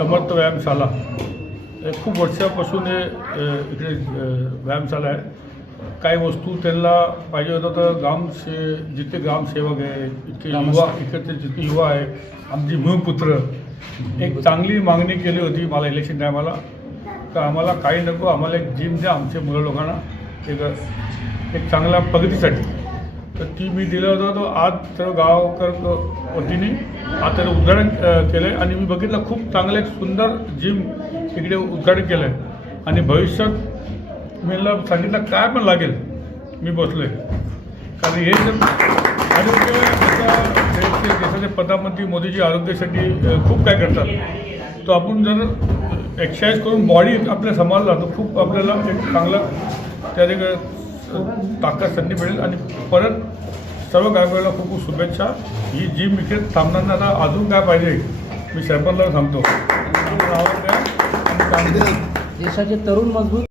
समर्थ व्यायामशाला खूप वर्षापासून हे इकडे व्यायामशाला आहे. काही वस्तू त्यांना पाहिजे होतं तर जिथे ग्रामसेवक आहे, इतके युवा, इकडचे जितके युवा आहे, आमची भूमिपुत्र एक चांगली मागणी केली होती मला इलेक्शन टायमाला, तर आम्हाला काही नको, आम्हाला एक जिम द्या आमच्या मुलं लोकांना एक चांगल्या प्रगतीसाठी. तर ती मी दिलं होतं. तो आज सर्व गावकर वतीने आज त्याचं उद्घाटन केलं आहे आणि मी बघितलं खूप चांगलं एक सुंदर जिम इकडे उद्घाटन केलं आहे. आणि भविष्यात मला सांगितलं काय पण लागेल मी बसलो आहे, कारण हे जर आरोग्य देशाचे प्रधानमंत्री मोदीजी आरोग्यासाठी खूप काय करतात. तो आपण जर एक्सरसाइज करून बॉडी आपल्या सांभाळला तर खूप आपल्याला एक चांगला त्या ताकद संधी मिळेल. आणि परत सर्व गायकवाडला खूप खूप शुभेच्छा. ही जिम इकडे थांबणार नाही. आता अजून काय पाहिजे मी सरपंचला सांगतो. देशाचे तरुण मजबूत